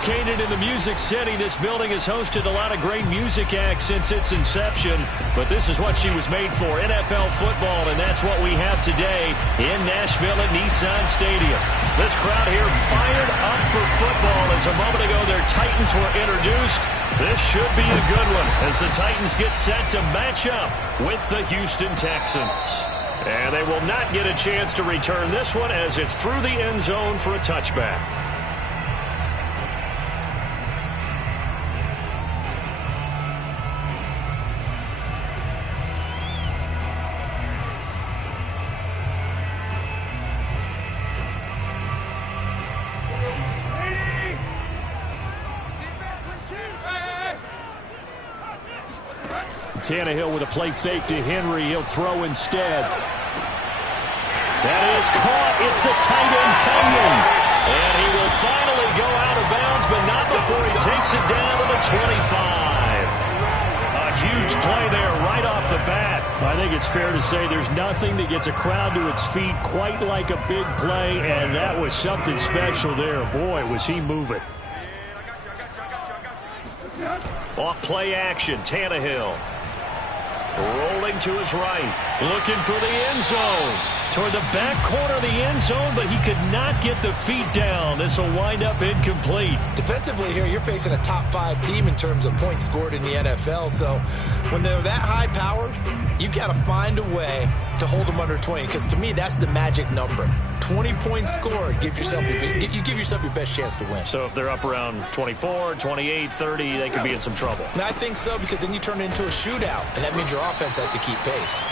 Located in the Music City, this building has hosted a lot of great music acts since its inception. But this is what she was made for, NFL football, and that's what we have today in Nashville at Nissan Stadium. This crowd here fired up for football as a moment ago their Titans were introduced. This should be a good one as the Titans get set to match up with the Houston Texans. And they will not get a chance to return this one as it's through the end zone for a touchback. Tannehill with a play fake to Henry. He'll throw instead. That is caught. It's the tight end, Tunyon. And he will finally go out of bounds, but not before he takes it down to the 25. A huge play there right off the bat. I think it's fair to say there's nothing that gets a crowd to its feet quite like a big play, and that was something special there. Boy, was he moving. Off play action, Tannehill. Rolling to his right, looking for the end zone. Toward the back corner of the end zone, but he could not get the feet down. This will wind up incomplete. Defensively here, you're facing a top 5 team in terms of points scored in the NFL. So when they're that high-powered, you've got to find a way to hold them under 20. Because to me, that's the magic number. 20-point score, you give yourself your best chance to win. So if they're up around 24, 28, 30, they could be in some trouble. And I think so, because then you turn it into a shootout, and that means your offense has to keep pace.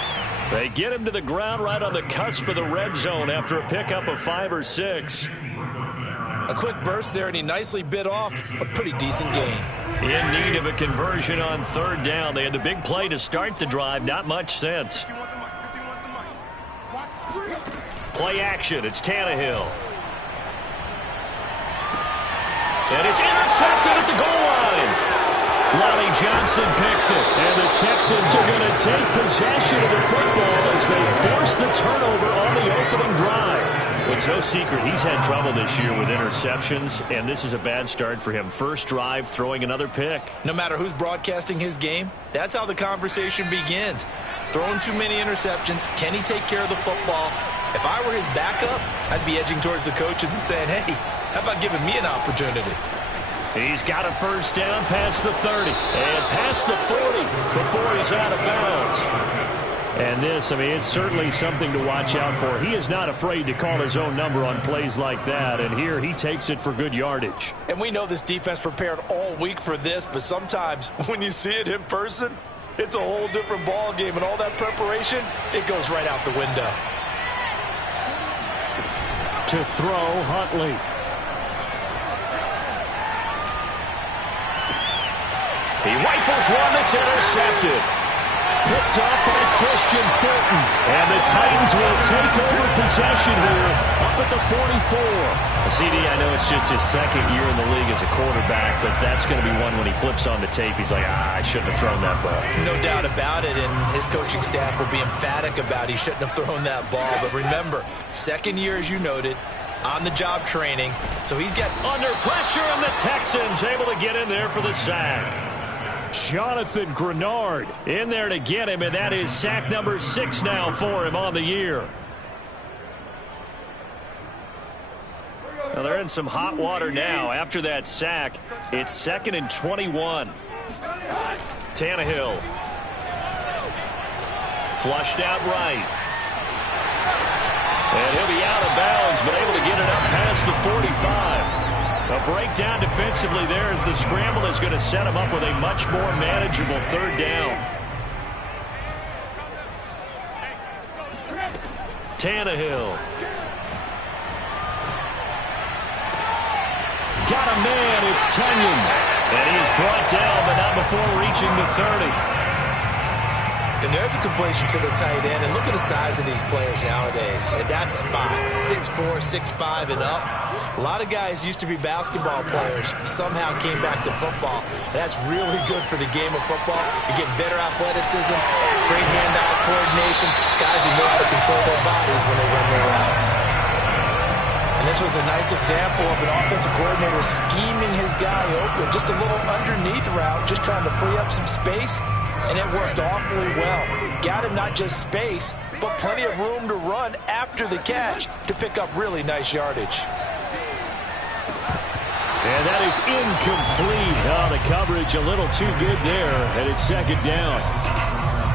They get him to the ground right on the cusp of the red zone after a pickup of 5 or 6. A quick burst there, and he nicely bit off a pretty decent gain. In need of a conversion on 3rd down. They had the big play to start the drive. Not much sense. Play action. It's Tannehill. And it's intercepted at the goal line. Lonnie Johnson picks it. And the Texans are going to take possession of the football as they force the turnover on the opening drive. It's no secret he's had trouble this year with interceptions, and this is a bad start for him. First drive, throwing another pick. No matter who's broadcasting his game, that's how the conversation begins. Throwing too many interceptions. Can he take care of the football? If I were his backup, I'd be edging towards the coaches and saying, hey, how about giving me an opportunity? He's got a first down past the 30 and past the 40 before he's out of bounds. And this, I mean, it's certainly something to watch out for. He is not afraid to call his own number on plays like that, and here he takes it for good yardage. And we know this defense prepared all week for this, but sometimes when you see it in person, it's a whole different ball game, and all that preparation, it goes right out the window. To throw, Huntley. He rifles one that's intercepted. Picked up by Christian Fulton. And the Titans will take over possession here up at the 44. CD, I know it's just his 2nd year in the league as a quarterback, but that's going to be one when he flips on the tape. He's like, I shouldn't have thrown that ball. No doubt about it, and his coaching staff will be emphatic about he shouldn't have thrown that ball. But remember, 2nd year, as you noted, on-the-job training, so he's got under pressure, and the Texans able to get in there for the sack. Jonathan Grenard in there to get him, and that is sack number 6 now for him on the year. Now they're in some hot water now. After that sack, it's 2nd and 21. Tannehill. Flushed out right. And he'll be out of bounds, but able to get it up past the 45. A breakdown defensively there as the scramble is going to set him up with a much more manageable 3rd down. Tannehill. Got a man, it's Tunyon. And he is brought down, but not before reaching the 30. And there's a completion to the tight end. And look at the size of these players nowadays. At that spot, 6'4", 6'5", and up. A lot of guys used to be basketball players, somehow came back to football. And that's really good for the game of football. You're getting better athleticism, great hand-eye coordination, guys who know how to control their bodies when they run their routes. And this was a nice example of an offensive coordinator coordinator scheming his guy open. Just a little underneath route, just trying to free up some space, and it worked awfully well. Got him not just space, but plenty of room to run after the catch to pick up really nice yardage. And that is incomplete. Oh, the coverage a little too good there, and it's second down.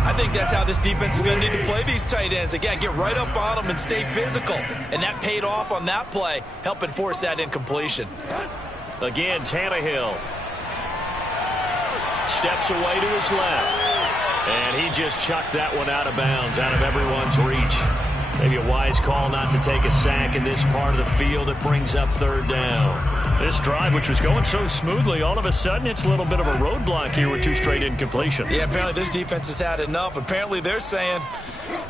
I think that's how this defense is going to need to play these tight ends. Again, get right up on them and stay physical. And that paid off on that play, helping force that incompletion. Again, Tannehill steps away to his left. And he just chucked that one out of bounds, out of everyone's reach. Maybe a wise call not to take a sack in this part of the field. It brings up third down. This drive, which was going so smoothly, all of a sudden it's a little bit of a roadblock here with 2 straight incompletions. Yeah, apparently this defense has had enough. Apparently they're saying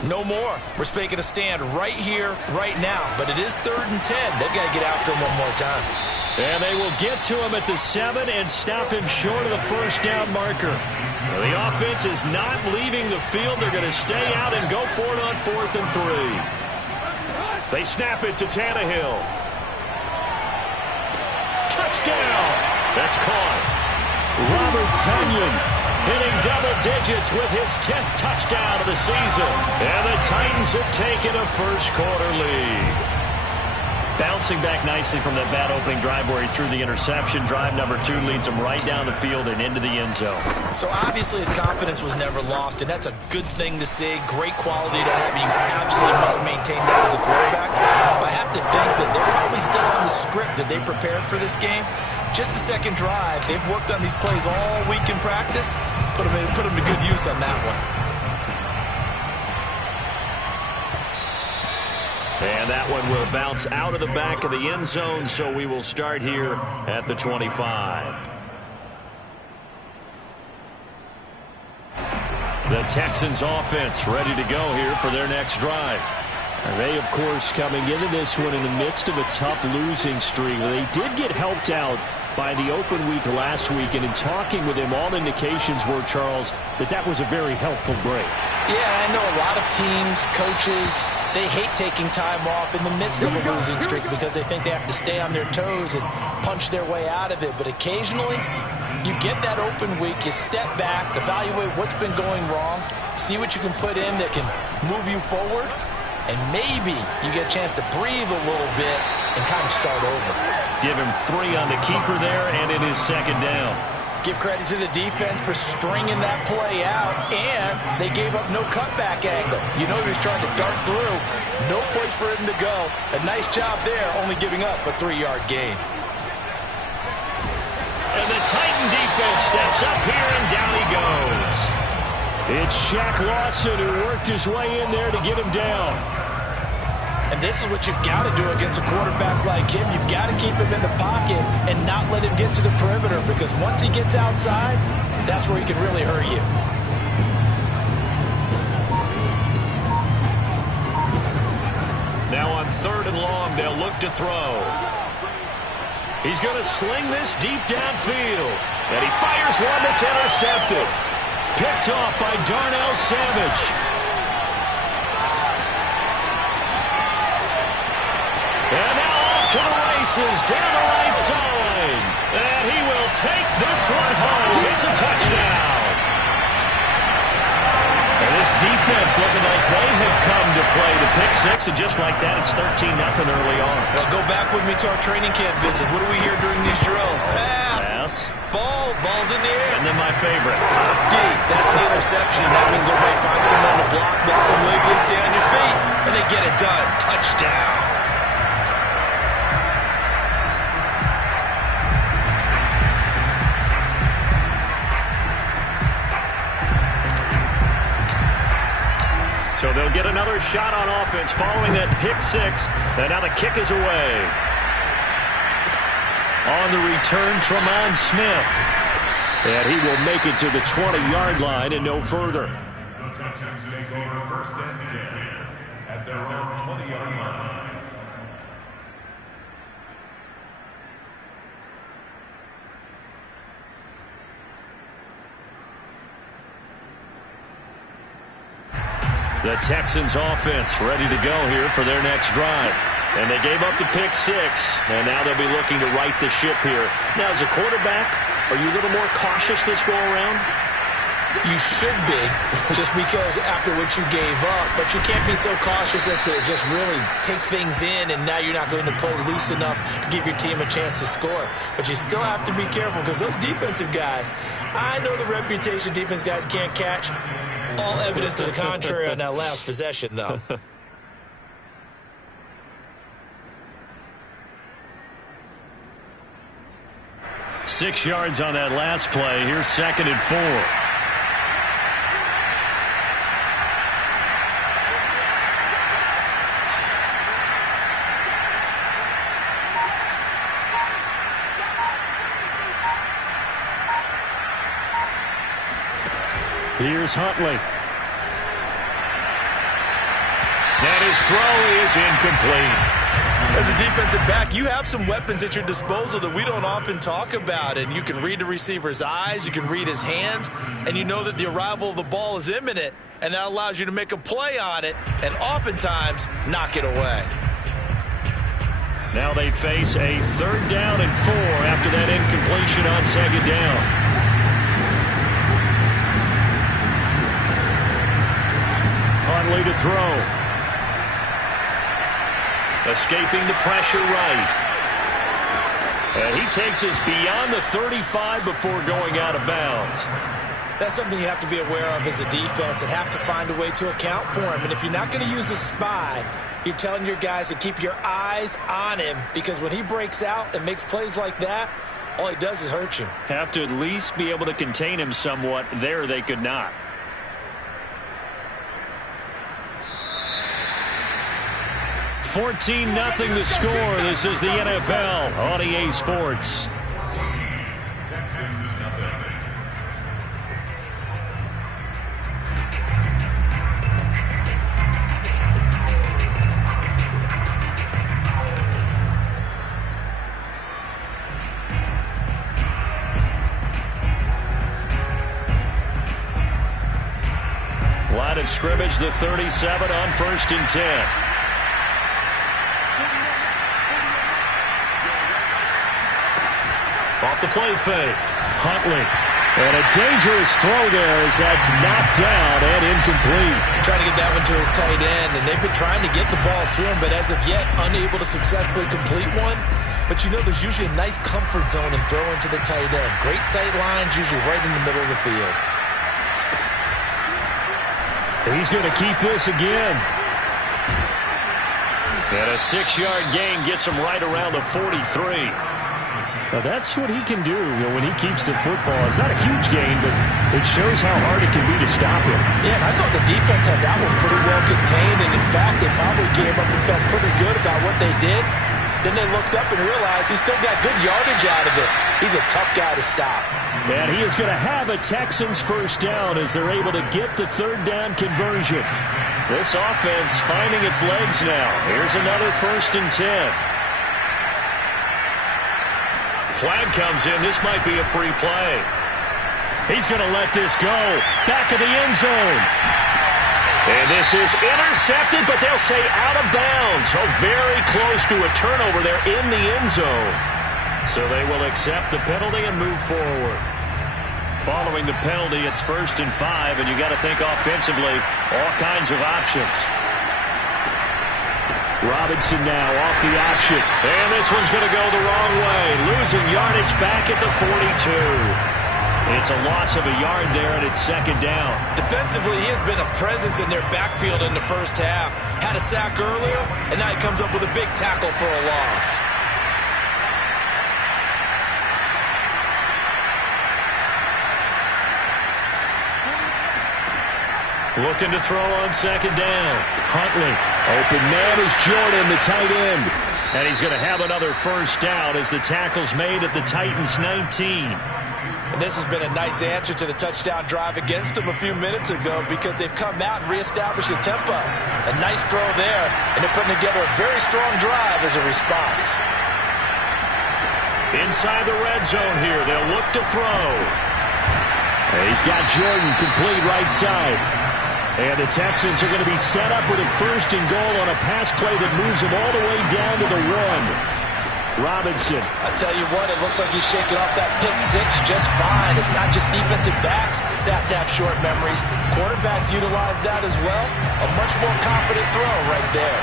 no more. We're making a stand right here, right now. But it is 3rd and 10. They've got to get after him one more time. And they will get to him at the 7 and stop him short of the first down marker. Well, the offense is not leaving the field. They're going to stay out and go for it on 4th and 3. They snap it to Tannehill. Touchdown! That's caught. Robert Tonyan hitting double digits with his 10th touchdown of the season. And the Titans have taken a first-quarter lead. Bouncing back nicely from that bad opening drive where he threw the interception. Drive number 2 leads him right down the field and into the end zone. So obviously his confidence was never lost, and that's a good thing to see. Great quality to have. You absolutely must maintain that as a quarterback. But I have to think that they're probably still on the script that they prepared for this game. Just the second drive. They've worked on these plays all week in practice. Put them to good use on that one. And that one will bounce out of the back of the end zone, so we will start here at the 25. The Texans offense ready to go here for their next drive. And they, of course, coming into this one in the midst of a tough losing streak. They did get helped out by the open week last week, and in talking with him, all indications were, Charles, that was a very helpful break. Yeah, I know a lot of teams, coaches, they hate taking time off in the midst of a losing streak because they think they have to stay on their toes and punch their way out of it. But occasionally, you get that open week, you step back, evaluate what's been going wrong, see what you can put in that can move you forward, and maybe you get a chance to breathe a little bit and kind of start over. Give him 3 on the keeper there, and it is second down. Give credit to the defense for stringing that play out, and they gave up no cutback angle. You know he was trying to dart through. No place for him to go. A nice job there, only giving up a 3-yard gain. And the Titan defense steps up here, and down he goes. It's Shaq Lawson who worked his way in there to get him down. And this is what you've got to do against a quarterback like him. You've got to keep him in the pocket and not let him get to the perimeter, because once he gets outside, that's where he can really hurt you. Now on 3rd and long, they'll look to throw. He's going to sling this deep downfield. And he fires one that's intercepted. Picked off by Darnell Savage. And now off to the races, down the right side. And he will take this one home. It's a touchdown. And this defense looking like they have come to play. The pick 6, and just like that, it's 13-0 early on. Well, go back with me to our training camp visit. What do we hear during these drills? Pass. Ball's in the air. And then my favorite. Ski. That's the interception. That means everybody finds someone to block them legally, stay on your feet, and they get it done. Touchdown. So they'll get another shot on offense following that pick 6. And now the kick is away. On the return, Tremont Smith. And he will make it to the 20-yard line and no further. The Texans take over 1st and 10 at their own 20-yard line. The Texans offense ready to go here for their next drive. And they gave up the pick 6, and now they'll be looking to right the ship here. Now, as a quarterback, are you a little more cautious this go-around? You should be, just because after what you gave up. But you can't be so cautious as to just really take things in, and now you're not going to play loose enough to give your team a chance to score. But you still have to be careful, because those defensive guys, I know the reputation defense guys can't catch. All evidence to the contrary on that last possession, though. Six yards on that last play. Here's 2nd and 4. Here's Huntley. And his throw is incomplete. As a defensive back, you have some weapons at your disposal that we don't often talk about. And you can read the receiver's eyes, you can read his hands, and you know that the arrival of the ball is imminent. And that allows you to make a play on it and oftentimes knock it away. Now they face a 3rd down and 4 after that incompletion on 2nd down. Huntley to throw. Escaping the pressure right. And he takes us beyond the 35 before going out of bounds. That's something you have to be aware of as a defense and have to find a way to account for him. And if you're not going to use a spy, you're telling your guys to keep your eyes on him, because when he breaks out and makes plays like that, all he does is hurt you. Have to at least be able to contain him somewhat. There they could not. 14-0 the score. This is the NFL on EA Sports. Texans nothing. Line of scrimmage, the 37 on 1st and 10. Off the play fake. Huntley. And a dangerous throw there as that's knocked down and incomplete. Trying to get that one to his tight end, and they've been trying to get the ball to him, but as of yet, unable to successfully complete one. But you know, there's usually a nice comfort zone in throwing to the tight end. Great sight lines, usually right in the middle of the field. He's going to keep this again. And a 6-yard gain gets him right around the 43. Now that's what he can do, when he keeps the football. It's not a huge gain, but it shows how hard it can be to stop him. Yeah, and I thought the defense had that one pretty well contained, and in fact, they probably gave up and felt pretty good about what they did. Then they looked up and realized he still got good yardage out of it. He's a tough guy to stop. And he is going to have a Texans 1st down as they're able to get the 3rd down conversion. This offense finding its legs now. Here's another 1st and 10. Flag comes in. This might be a free play. He's going to let this go. Back of the end zone. And this is intercepted, but they'll say out of bounds. So very close to a turnover there in the end zone. So they will accept the penalty and move forward. Following the penalty, it's 1st and 5, and you got to think offensively, all kinds of options. Robinson now off the option. And this one's going to go the wrong way. Losing yardage back at the 42. It's a loss of a yard there, and it's 2nd down. Defensively, he has been a presence in their backfield in the first half. Had a sack earlier, and now he comes up with a big tackle for a loss. Looking to throw on 2nd down. Huntley. Open man is Jordan, the tight end. And he's going to have another 1st down as the tackle's made at the Titans 19. And this has been a nice answer to the touchdown drive against them a few minutes ago, because they've come out and reestablished the tempo. A nice throw there, and they're putting together a very strong drive as a response. Inside the red zone here, they'll look to throw. And he's got Jordan complete right side. And the Texans are going to be set up with a 1st and goal on a pass play that moves them all the way down to the 1. Robinson. I tell you what, it looks like he's shaking off that pick 6 just fine. It's not just defensive backs that have to have short memories. Quarterbacks utilize that as well. A much more confident throw right there.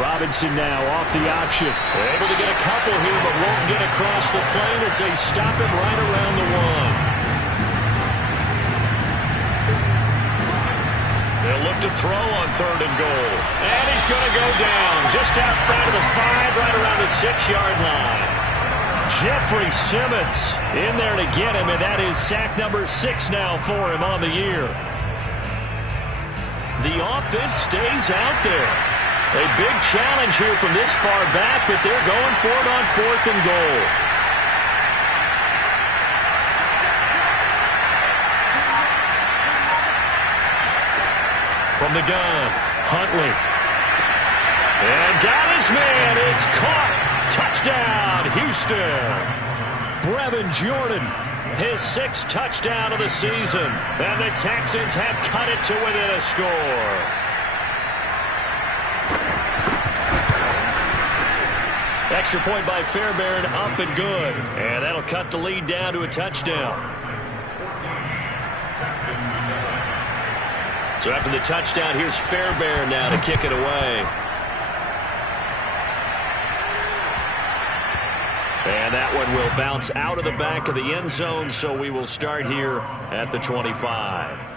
Robinson now off the option. Able to get a couple here, but won't get across the plane as they stop him right around the 1. They'll look to throw on 3rd and goal. And he's going to go down just outside of the 5, right around the 6-yard line. Jeffrey Simmons in there to get him, and that is sack number 6 now for him on the year. The offense stays out there. A big challenge here from this far back, but they're going for it on 4th and goal. From the gun, Huntley. And got his man. It's caught. Touchdown, Houston. Brevin Jordan, his 6th touchdown of the season. And the Texans have cut it to within a score. Extra point by Fairbairn, up and good. And that'll cut the lead down to a touchdown. So after the touchdown, here's Fairbairn now to kick it away. And that one will bounce out of the back of the end zone, so we will start here at the 25.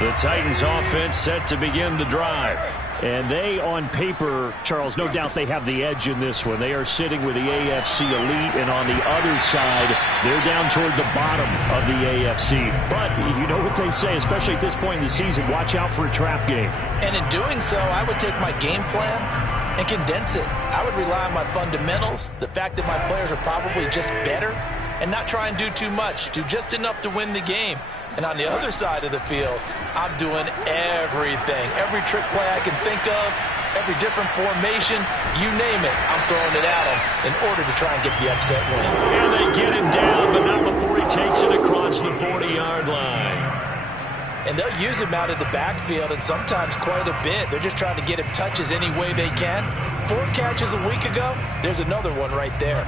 The Titans offense set to begin the drive. And they, on paper, Charles, no doubt they have the edge in this one. They are sitting with the AFC elite, and on the other side, they're down toward the bottom of the AFC. But you know what they say, especially at this point in the season, watch out for a trap game. And in doing so, I would take my game plan and condense it. I would rely on my fundamentals, the fact that my players are probably just better, and not try and do too much, do just enough to win the game. And on the other side of the field, I'm doing everything. Every trick play I can think of, every different formation, you name it, I'm throwing it at them in order to try and get the upset win. And they get him down, but not before he takes it across the 40-yard line. And they'll use him out of the backfield, and sometimes quite a bit. They're just trying to get him touches any way they can. 4 catches a week ago, there's another one right there.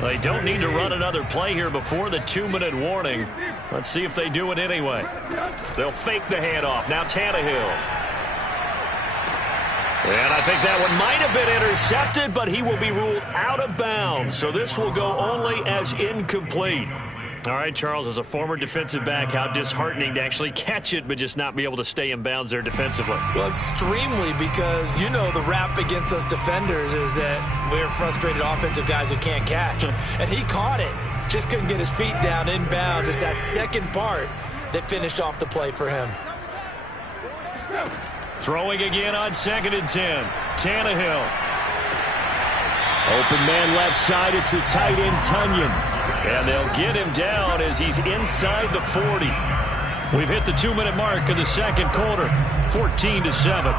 They don't need to run another play here before the 2-minute warning. Let's see if they do it anyway. They'll fake the handoff. Now Tannehill. And I think that one might have been intercepted, but he will be ruled out of bounds. So this will go only as incomplete. All right, Charles, as a former defensive back, how disheartening to actually catch it but just not be able to stay in bounds there defensively. Well, extremely, because, you know, the rap against us defenders is that we're frustrated offensive guys who can't catch. And he caught it. Just couldn't get his feet down in bounds. It's that second part that finished off the play for him. Throwing again on 2nd and 10. Tannehill. Open man left side. It's the tight end, Tunyon. And they'll get him down as he's inside the 40. We've hit the 2-minute mark of the second quarter, 14-7.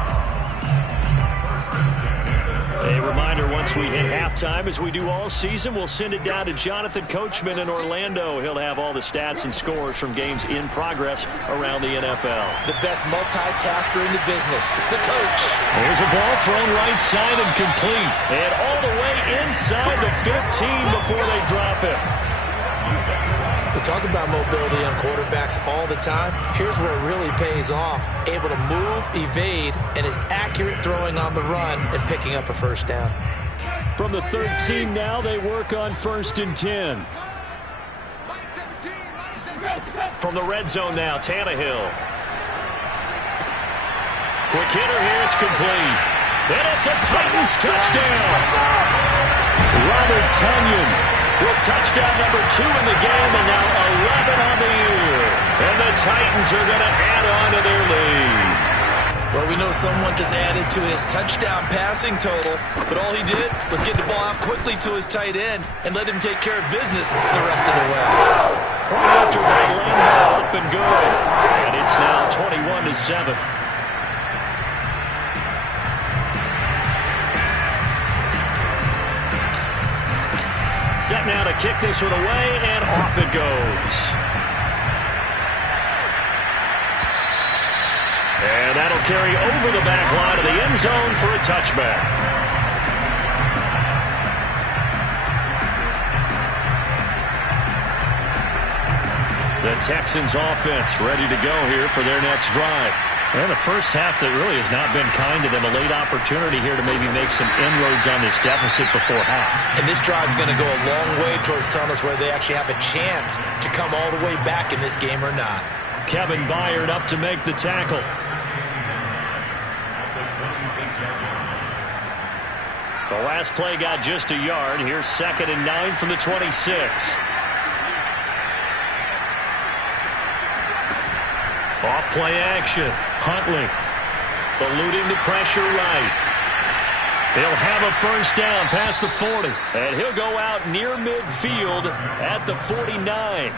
A reminder, once we hit halftime, as we do all season, we'll send it down to Jonathan Coachman in Orlando. He'll have all the stats and scores from games in progress around the NFL. The best multitasker in the business, the coach. There's a ball thrown right side and complete. And all the way inside the 15 before they drop it. We talk about mobility on quarterbacks all the time. Here's where it really pays off. Able to move, evade, and is accurate throwing on the run and picking up a first down. From the 13 now, they work on 1st and 10. From the red zone now, Tannehill. Quick hitter here, it's complete. And it's a Titans touchdown. Robert Tunyon with touchdown number 2 in the game, and now 11 on the year. And the Titans are going to add on to their lead. Well, we know someone just added to his touchdown passing total, but all he did was get the ball out quickly to his tight end and let him take care of business the rest of the way. Point after that lane ball up and good. And it's now 21-7. Set now to kick this one away, and off it goes. And that'll carry over the back line of the end zone for a touchback. The Texans offense ready to go here for their next drive. Well, the first half that really has not been kind to them. A late opportunity here to maybe make some inroads on this deficit before half. And this drive's going to go a long way towards telling us whether they actually have a chance to come all the way back in this game or not. Kevin Byard up to make the tackle. The last play got just a yard. Here's 2nd and 9 from the 26. Off play action. Huntley eluding the pressure right. He'll have a first down past the 40. And he'll go out near midfield at the 49.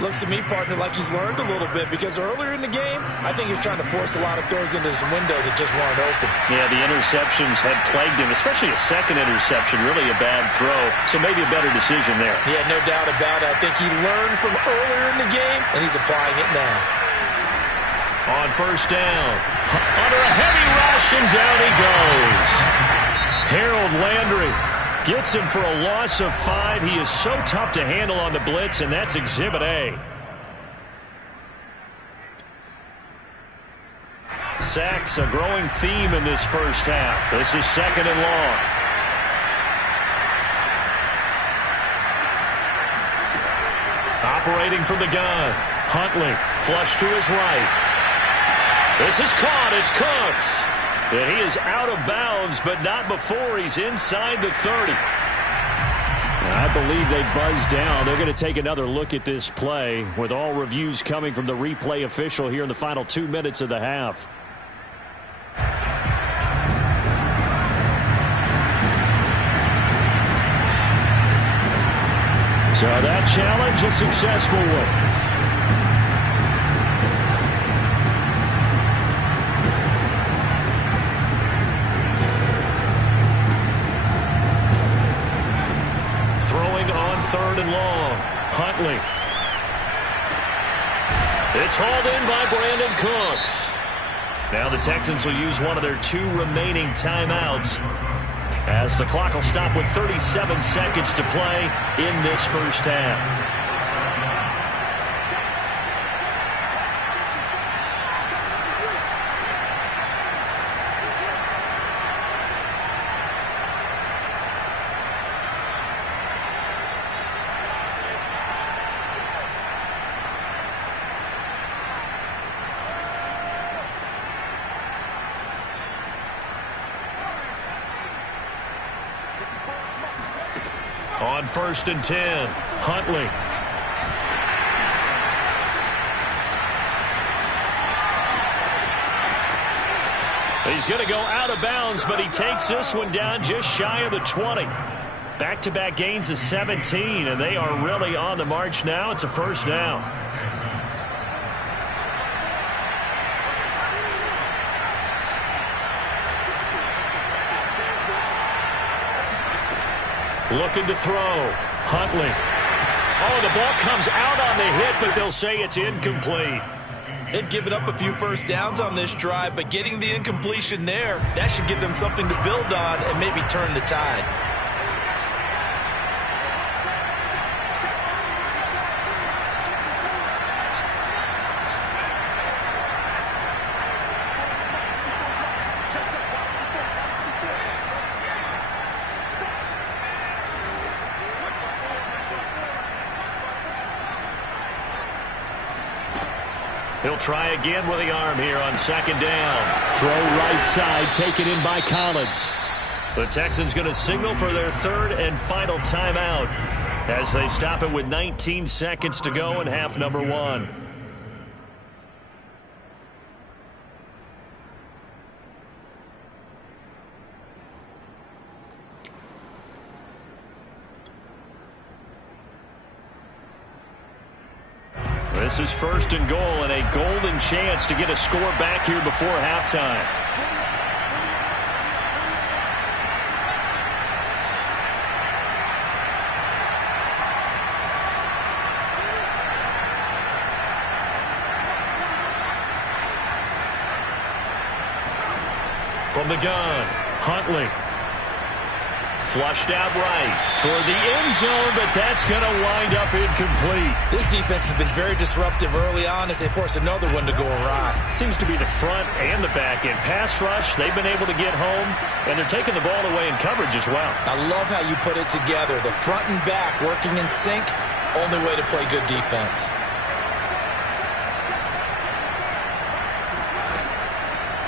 Looks to me, partner, like he's learned a little bit, because earlier in the game, I think he was trying to force a lot of throws into some windows that just weren't open. Yeah, the interceptions had plagued him, especially a second interception, really a bad throw. So maybe a better decision there. Yeah, no doubt about it. I think he learned from earlier in the game, and he's applying it now. On first down, under a heavy rush, and down he goes. Harold Landry gets him for a loss of 5. He is so tough to handle on the blitz, and that's Exhibit A. Sacks, a growing theme in this first half. This is 2nd and long. Operating from the gun. Huntley, flush to his right. This is caught. It's Cooks. And he is out of bounds, but not before he's inside the 30. I believe they buzzed down. They're going to take another look at this play, with all reviews coming from the replay official here in the final 2 minutes of the half. So that challenge, a successful one. On 3rd and long. Huntley. It's hauled in by Brandon Cooks. Now the Texans will use one of their 2 remaining timeouts, as the clock will stop with 37 seconds to play in this first half. On 1st and 10, Huntley. He's going to go out of bounds, but he takes this one down just shy of the 20. Back-to-back gains of 17, and they are really on the march now. It's a first down. Looking to throw. Huntley. Oh, the ball comes out on the hit, but they'll say it's incomplete. They've given up a few first downs on this drive, but getting the incompletion there, that should give them something to build on and maybe turn the tide. He'll try again with the arm here on 2nd down. Throw right side, taken in by Collins. The Texans going to signal for their 3rd and final timeout as they stop it with 19 seconds to go in half number 1. This is 1st and goal and a golden chance to get a score back here before halftime. From the gun, Huntley. Flushed out right toward the end zone, but that's going to wind up incomplete. This defense has been very disruptive early on as they force another one to go awry. Seems to be the front and the back end. Pass rush, they've been able to get home, and they're taking the ball away in coverage as well. I love how you put it together. The front and back working in sync, only way to play good defense.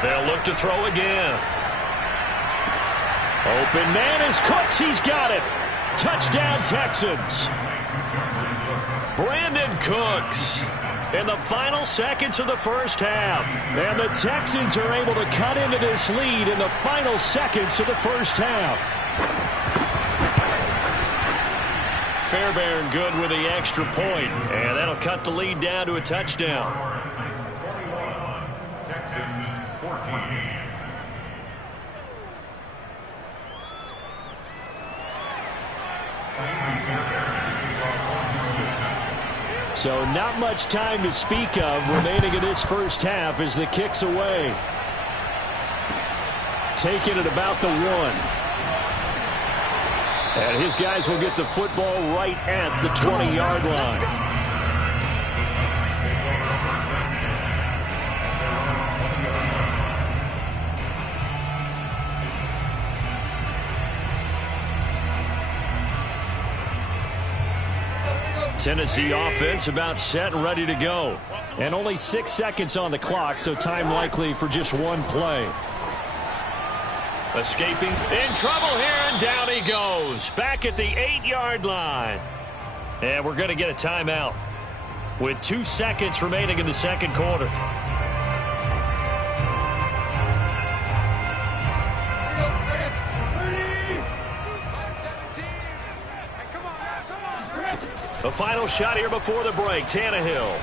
They'll look to throw again. Open man is Cooks. He's got it. Touchdown, Texans. Brandon Cooks in the final seconds of the first half. And the Texans are able to cut into this lead in the final seconds of the first half. Fairbairn good with the extra point. And that'll cut the lead down to a touchdown. Texans 14. So not much time to speak of remaining in this first half as the kick's away. Taken at about the 1. And his guys will get the football right at the 20-yard line. Tennessee offense about set and ready to go. And only 6 seconds on the clock, so time likely for just one play. Escaping, in trouble here, and down he goes. Back at the 8-yard line. And we're going to get a timeout with 2 seconds remaining in the second quarter. The final shot here before the break, Tannehill.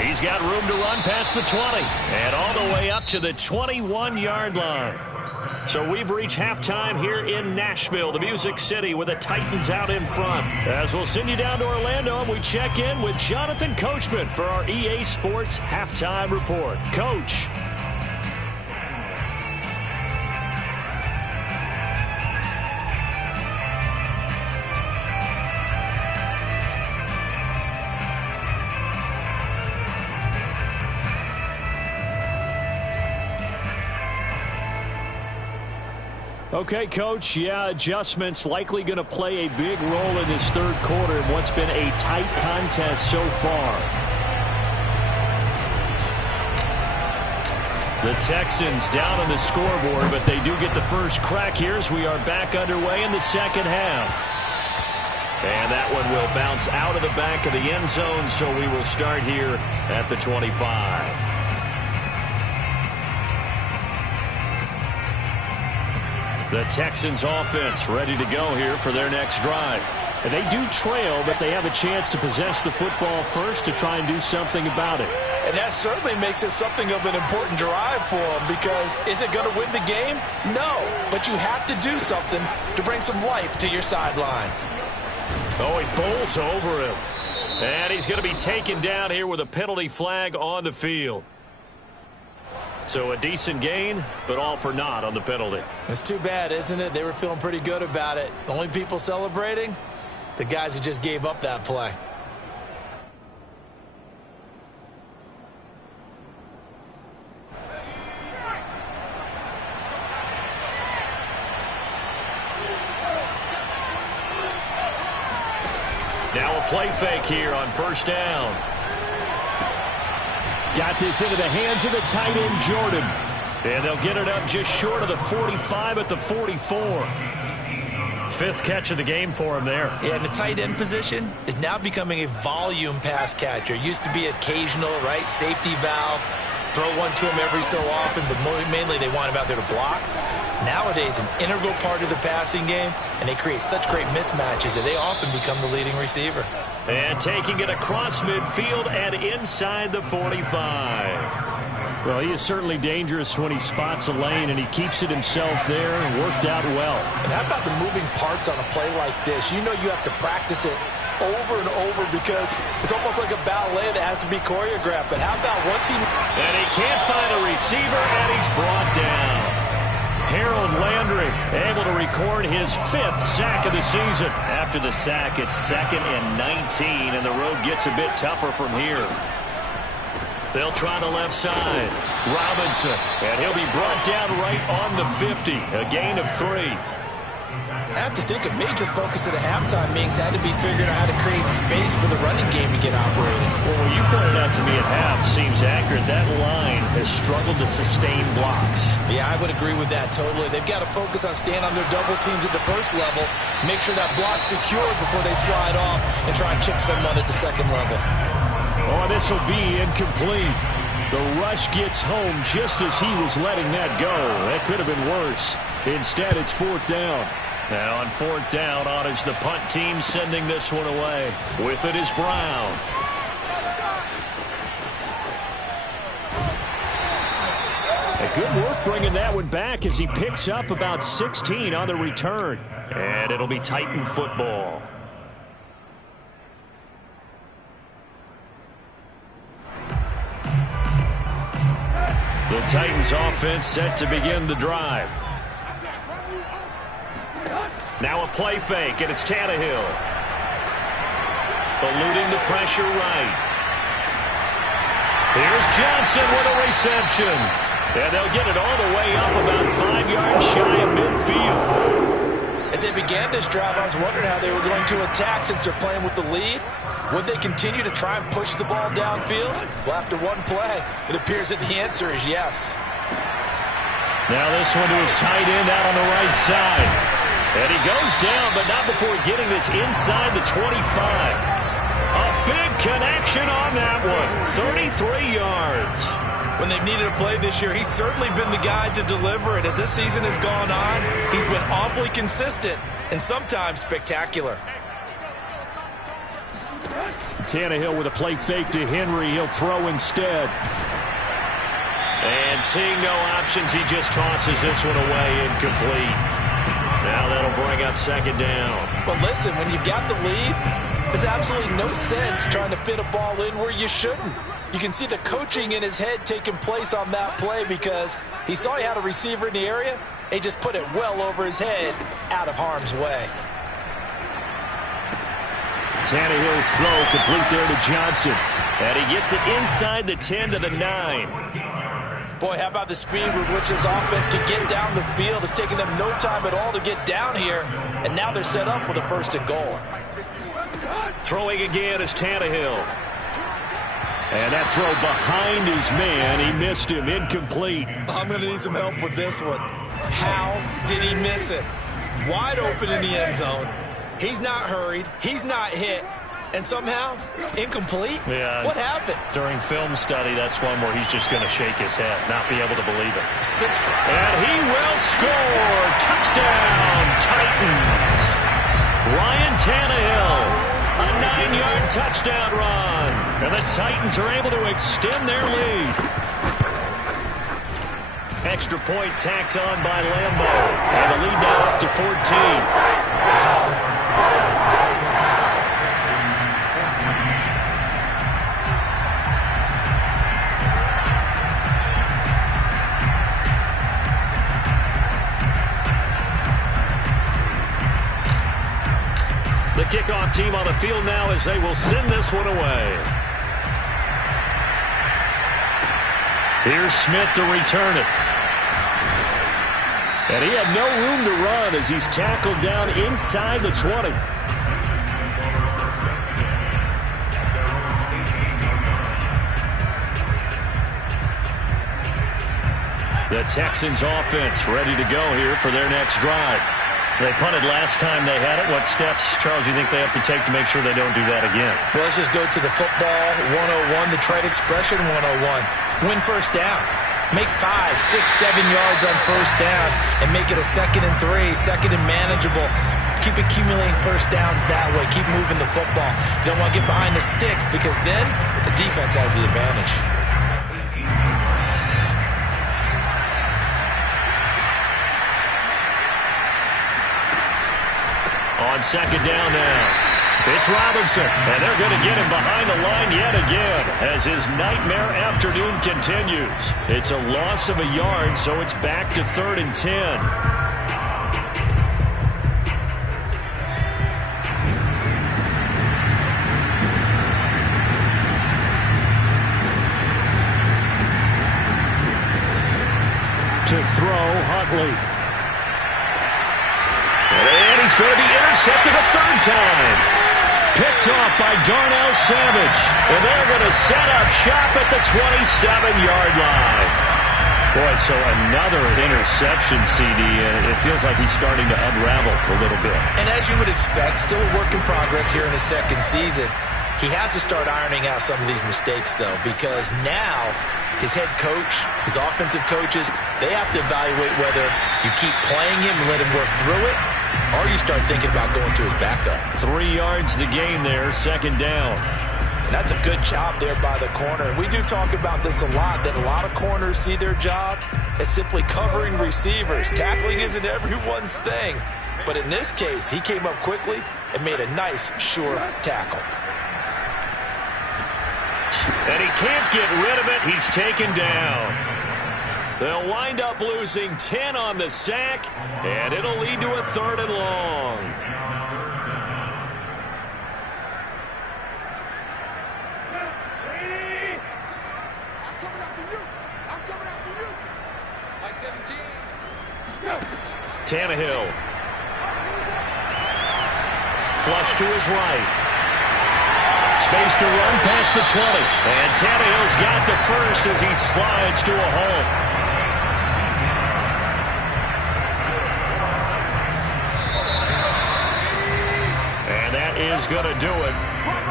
He's got room to run past the 20 and all the way up to the 21-yard line. So we've reached halftime here in Nashville, the Music City, with the Titans out in front. As we'll send you down to Orlando, and we check in with Jonathan Coachman for our EA Sports Halftime Report. Coach. Okay, Coach, yeah, adjustments likely going to play a big role in this third quarter in what's been a tight contest so far. The Texans down on the scoreboard, but they do get the first crack here as we are back underway in the second half. And that one will bounce out of the back of the end zone, so we will start here at the 25. The Texans offense ready to go here for their next drive. And they do trail, but they have a chance to possess the football first to try and do something about it. And that certainly makes it something of an important drive for them, because is it going to win the game? No, but you have to do something to bring some life to your sideline. Oh, he bowls over him. And he's going to be taken down here with a penalty flag on the field. So a decent gain, but all for naught on the penalty. It's too bad, isn't it? They were feeling pretty good about it. The only people celebrating, the guys who just gave up that play. Now a play fake here on first down. Got this into the hands of the tight end, Jordan. And they'll get it up just short of the 45 at the 44. 5th catch of the game for him there. Yeah, and the tight end position is now becoming a volume pass catcher. Used to be occasional, right? Safety valve. Throw one to him every so often, but mainly they want him out there to block. Nowadays, an integral part of the passing game, and they create such great mismatches that they often become the leading receiver. And taking it across midfield and inside the 45. Well, he is certainly dangerous when he spots a lane, and he keeps it himself there and worked out well. And how about the moving parts on a play like this? You know you have to practice it over and over because it's almost like a ballet that has to be choreographed. But how about once he... And he can't find a receiver, and he's brought down. Harold Landry able to record his 5th sack of the season. After the sack, it's 2nd and 19, and the road gets a bit tougher from here. They'll try the left side. Robinson, and he'll be brought down right on the 50. A gain of 3. I have to think a major focus at the halftime meetings had to be figuring out how to create space for the running game to get operating. Well, what you pointed out to me at half seems accurate. That line has struggled to sustain blocks. Yeah, I would agree with that totally. They've got to focus on staying on their double teams at the first level, make sure that block's secured before they slide off and try and chip someone at the second level. Oh, this will be incomplete. The rush gets home just as he was letting that go. That could have been worse. Instead, it's 4th down. Now on 4th down, on is the punt team sending this one away. With it is Brown. A good work bringing that one back as he picks up about 16 on the return. And it'll be Titan football. The Titans offense set to begin the drive. Now a play fake, and it's Tannehill. Eluding the pressure right. Here's Johnson with a reception. And they'll get it all the way up about 5 yards shy of midfield. As they began this drive, I was wondering how they were going to attack since they're playing with the lead. Would they continue to try and push the ball downfield? Well, after one play, it appears that the answer is yes. Now this one to his tight end out on the right side. And he goes down, but not before getting this inside the 25. A big connection on that one. 33 yards. When they've needed a play this year, he's certainly been the guy to deliver it. As this season has gone on, he's been awfully consistent and sometimes spectacular. Tannehill with a play fake to Henry. He'll throw instead. And seeing no options, he just tosses this one away, incomplete. Now that'll bring up 2nd down. But listen, when you've got the lead, there's absolutely no sense trying to fit a ball in where you shouldn't. You can see the coaching in his head taking place on that play because he saw he had a receiver in the area. And he just put it well over his head out of harm's way. Tannehill's throw complete there to Johnson. And he gets it inside the 10 to the 9. Boy, how about the speed with which this offense can get down the field. It's taken them no time at all to get down here. And now they're set up with a 1st and goal. Throwing again is Tannehill. And that throw behind his man. He missed him. Incomplete. I'm going to need some help with this one. How did he miss it? Wide open in the end zone. He's not hurried. He's not hit. And somehow, incomplete? Yeah. What happened? During film study, that's one where he's just going to shake his head, not be able to believe it. And he will score. Touchdown, Titans. Ryan Tannehill. A 9-yard touchdown run. And the Titans are able to extend their lead. Extra point tacked on by Lambeau. And the lead now up to 14. The kickoff team on the field now as they will send this one away. Here's Smith to return it. And he had no room to run as he's tackled down inside the 20. The Texans offense ready to go here for their next drive. They punted last time they had it. What steps, Charles, do you think they have to take to make sure they don't do that again? Well, let's just go to the football 101, the trade expression 101. Win 1st down. Make 5, 6, 7 yards on 1st down and make it a 2nd and 3, 2nd and manageable. keep accumulating first downs that way. Keep moving the football. You don't want to get behind the sticks because then the defense has the advantage. On second down now. It's Robinson, and they're going to get him behind the line yet again as his nightmare afternoon continues. It's a loss of a yard, so it's back to 3rd and 10. To throw, Huntley. And he's going to be intercepted a 3rd time. Picked off by Darnell Savage. And they're going to set up shop at the 27-yard line. Boy, so another interception, CD, and it feels like he's starting to unravel a little bit. And as you would expect, still a work in progress here in his second season. He has to start ironing out some of these mistakes, though, because now his head coach, his offensive coaches, they have to evaluate whether you keep playing him and let him work through it, or you start thinking about going to his backup. 3 yards the gain there, 2nd down. And that's a good job there by the corner. We do talk about this a lot, that a lot of corners see their job as simply covering receivers. Tackling isn't everyone's thing. But in this case, he came up quickly and made a nice, sure tackle. And he can't get rid of it. He's taken down. They'll wind up losing 10 on the sack, and it'll lead to a 3rd and long. I'm coming after you. I'm coming after you. Like 17. Tannehill. Flush to his right. Space to run past the 20. And Tannehill's got the first as he slides to a halt. And that is going to do it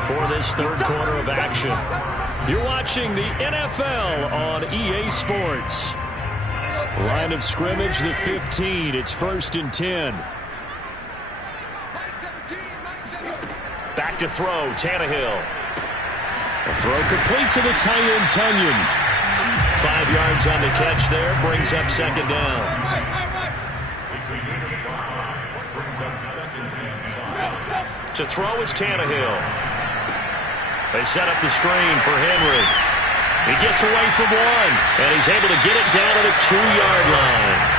for this 3rd quarter of action. You're watching the NFL on EA Sports. Line of scrimmage, the 15. It's 1st and 10. Back to throw, Tannehill. A throw complete to the tight end, Tunyon. 5 yards on the catch there, brings up 2nd down. To throw is Tannehill. They set up the screen for Henry. He gets away from 1, and he's able to get it down to the 2-yard line.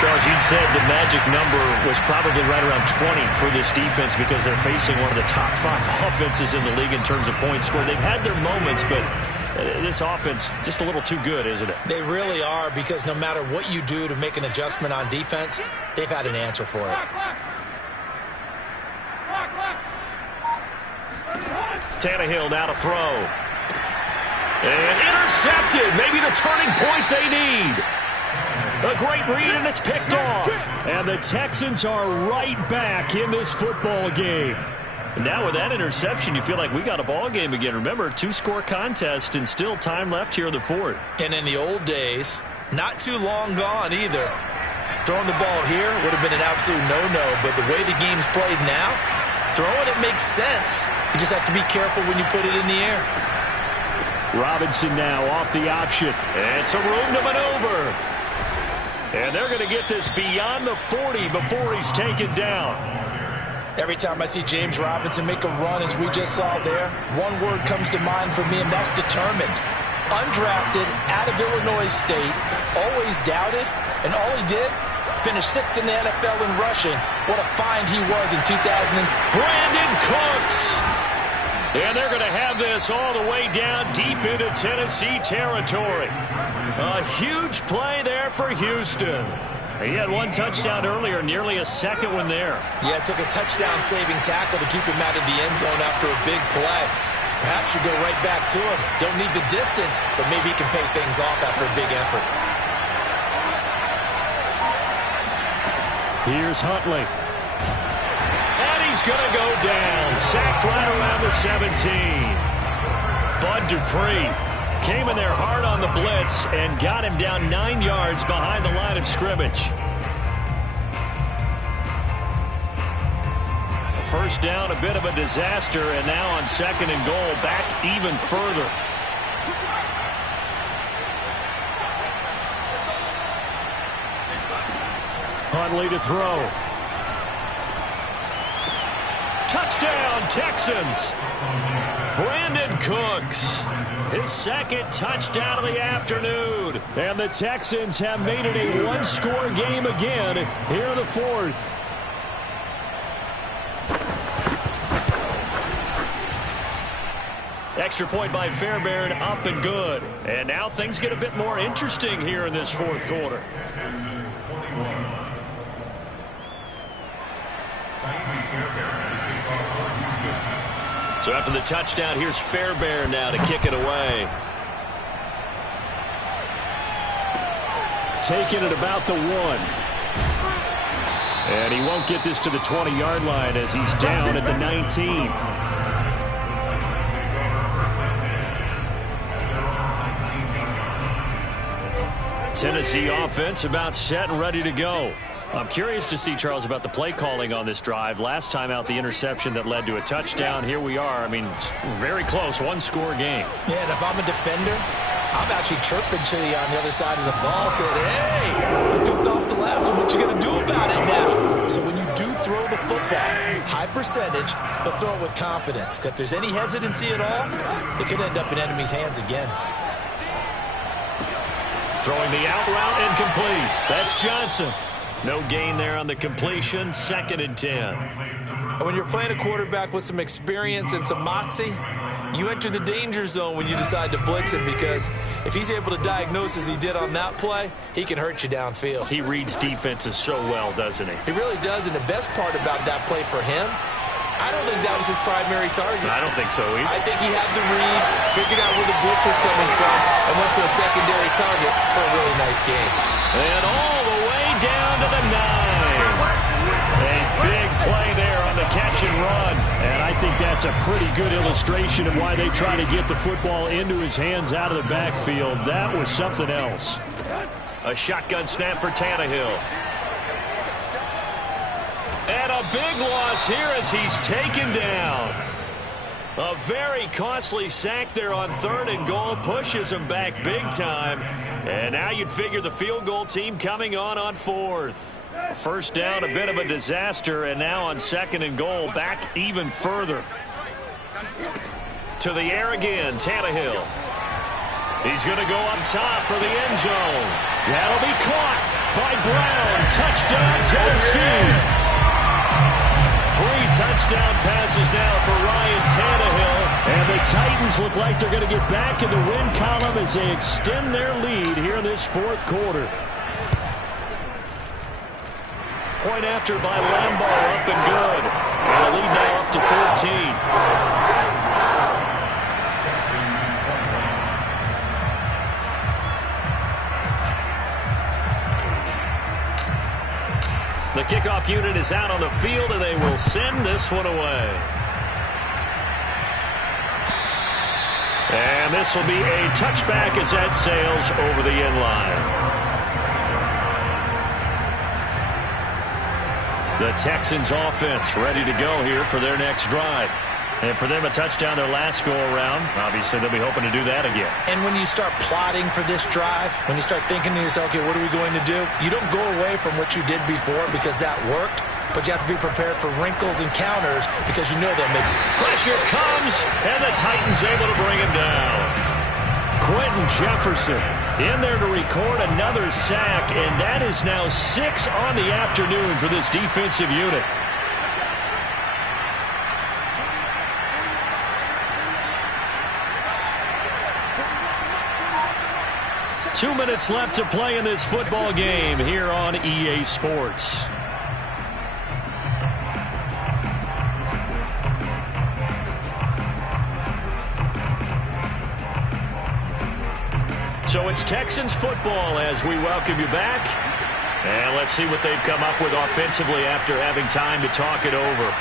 Charles, you'd said the magic number was probably right around 20 for this defense because they're facing one of the top 5 offenses in the league in terms of points scored. They've had their moments, but this offense just a little too good, isn't it? They really are, because no matter what you do to make an adjustment on defense, they've had an answer for it. Tannehill now to throw. And intercepted. Maybe the turning point they need. A great read, and it's picked off. And the Texans are right back in this football game. And now with that interception, you feel like we got a ball game again. Remember, 2-score contest and still time left here in the 4th. And in the old days, not too long gone either. Throwing the ball here would have been an absolute no-no, but the way the game's played now, throwing it makes sense. You just have to be careful when you put it in the air. Robinson now off the option. And some room to maneuver. And they're going to get this beyond the 40 before he's taken down. Every time I see James Robinson make a run, as we just saw there, one word comes to mind for me, and that's determined. Undrafted, out of Illinois State, always doubted, and all he did, finished 6th in the NFL in rushing. What a find he was in 2000. Brandon Cooks. And they're going to have this all the way down deep into Tennessee territory. A huge play there for Houston. He had 1 touchdown earlier, nearly a 2nd one there. Yeah, it took a touchdown-saving tackle to keep him out of the end zone after a big play. Perhaps you go right back to him. Don't need the distance, but maybe he can pay things off after a big effort. Here's Huntley. And he's going to go down. Sacked right around the 17. Bud Dupree came in there hard on the blitz and got him down 9 yards behind the line of scrimmage. First down, a bit of a disaster, and now on 2nd and goal, back even further. Huntley to throw. Touchdown, Texans. Brandon Cooks, his 2nd touchdown of the afternoon. And the Texans have made it a one-score game again here in the 4th. Extra point by Fairbairn, up and good. And now things get a bit more interesting here in this 4th quarter. So after the touchdown, here's Fairbairn now to kick it away. Taking it about the 1. And he won't get this to the 20-yard line as he's down at the 19. Tennessee offense about set and ready to go. I'm curious to see, Charles, about the play calling on this drive. Last time out, the interception that led to a touchdown. Here we are. I mean, very close, one-score game. Yeah, and if I'm a defender, I'm actually chirping to you on the other side of the ball, saying, hey, you picked off the last one. What you going to do about it now? So when you do throw the football, high percentage, but throw it with confidence. If there's any hesitancy at all, it could end up in enemy's hands again. Throwing the out route incomplete. That's Johnson. No gain there on the completion. 2nd and 10. And when you're playing a quarterback with some experience and some moxie, you enter the danger zone when you decide to blitz him, because if he's able to diagnose as he did on that play, he can hurt you downfield. He reads defenses so well, doesn't he? He really does, and the best part about that play for him, I don't think that was his primary target. I don't think so either. I think he had the read, figured out where the blitz was coming from, and went to a secondary target for a really nice game. And all the way down to the 9. A big play there on the catch and run. And I think that's a pretty good illustration of why they try to get the football into his hands out of the backfield. That was something else. A shotgun snap for Tannehill. And a big loss here as he's taken down. A very costly sack there on 3rd and goal. Pushes him back big time. And now you'd figure the field goal team coming on 4th. First down, a bit of a disaster. And now on 2nd and goal, back even further. To the air again, Tannehill. He's going to go up top for the end zone. That'll be caught by Brown. Touchdown, Tennessee. 3 touchdown passes now for Ryan Tannehill. And the Titans look like they're going to get back in the win column as they extend their lead here in this 4th quarter. Point after by Lambeau, up and good. And the lead now up to 14. The kickoff unit is out on the field, and they will send this one away. And this will be a touchback as that sails over the end line. The Texans offense ready to go here for their next drive. And for them, a touchdown their last go-around. Obviously, they'll be hoping to do that again. And when you start plotting for this drive, when you start thinking to yourself, okay, what are we going to do? You don't go away from what you did before because that worked, but you have to be prepared for wrinkles and counters because you know they'll make some. Pressure comes, and the Titans able to bring him down. Quentin Jefferson in there to record another sack, and that is now 6 on the afternoon for this defensive unit. Two minutes left to play in this football game here on EA Sports. So it's Texans football as we welcome you back. And let's see what they've come up with offensively after having time to talk it over.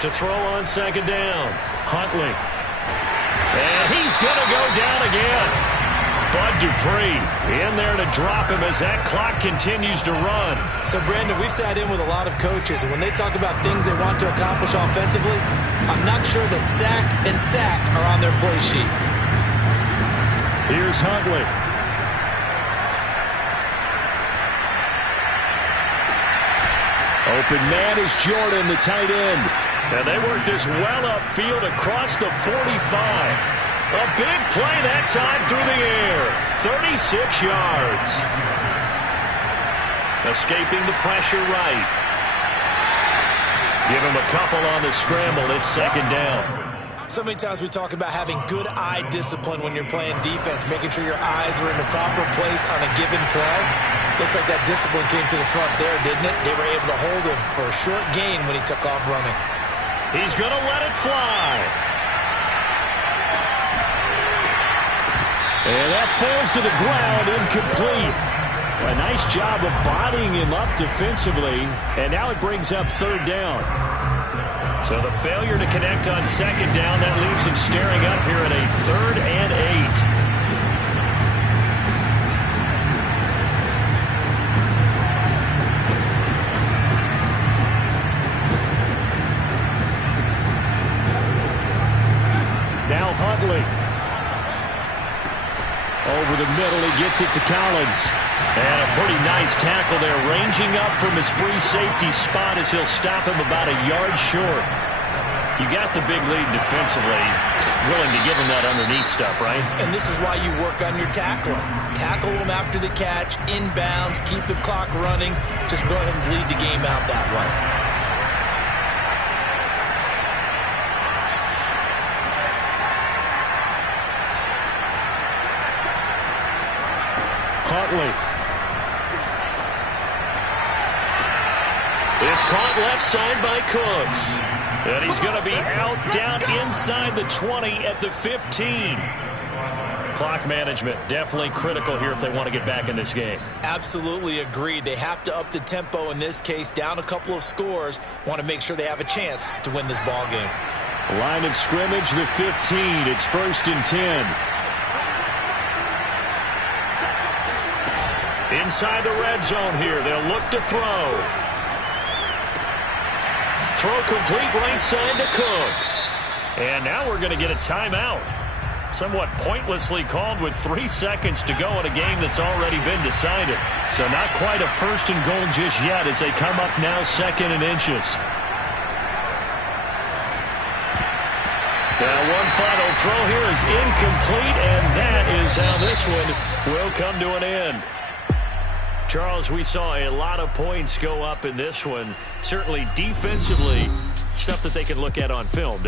To throw on 2nd down, Huntley. And he's going to go down again. Bud Dupree in there to drop him as that clock continues to run. So, Brandon, we sat in with a lot of coaches, and when they talk about things they want to accomplish offensively, I'm not sure that sack and sack are on their play sheet. Here's Huntley. Open man is Jordan, the tight end. And they work this well upfield across the 45. A big play that time through the air. 36 yards. Escaping the pressure right. Give him a couple on the scramble. It's second down. So many times we talk about having good eye discipline when you're playing defense, making sure your eyes are in the proper place on a given play. Looks like that discipline came to the front there, didn't it? They were able to hold him for a short gain when he took off running. He's going to let it fly. And that falls to the ground, incomplete. A nice job of bodying him up defensively, and now it brings up third down. So the failure to connect on second down, that leaves him staring up here at a 3rd and 8. Now Huntley. Over the middle, he gets it to Collins. And a pretty nice tackle there, ranging up from his free safety spot as he'll stop him about a yard short. You got the big lead defensively, willing to give him that underneath stuff, right? And this is why you work on your tackling. Tackle him after the catch, inbounds, keep the clock running. Just go ahead and bleed the game out that way. Huntley. It's caught left side by Cooks. And he's going to be out down inside the 20 at the 15. Clock management definitely critical here if they want to get back in this game. Absolutely agreed. They have to up the tempo in this case, down a couple of scores. Want to make sure they have a chance to win this ball game. Line of scrimmage, the 15. It's 1st and 10. Inside the red zone here. They'll look to throw. Throw complete right side to Cooks. And now we're going to get a timeout. Somewhat pointlessly called with 3 seconds to go in a game that's already been decided. So not quite a 1st and goal just yet as they come up now 2nd and inches. Now one final throw here is incomplete, and that is how this one will come to an end. Charles, we saw a lot of points go up in this one. Certainly defensively, stuff that they can look at on film.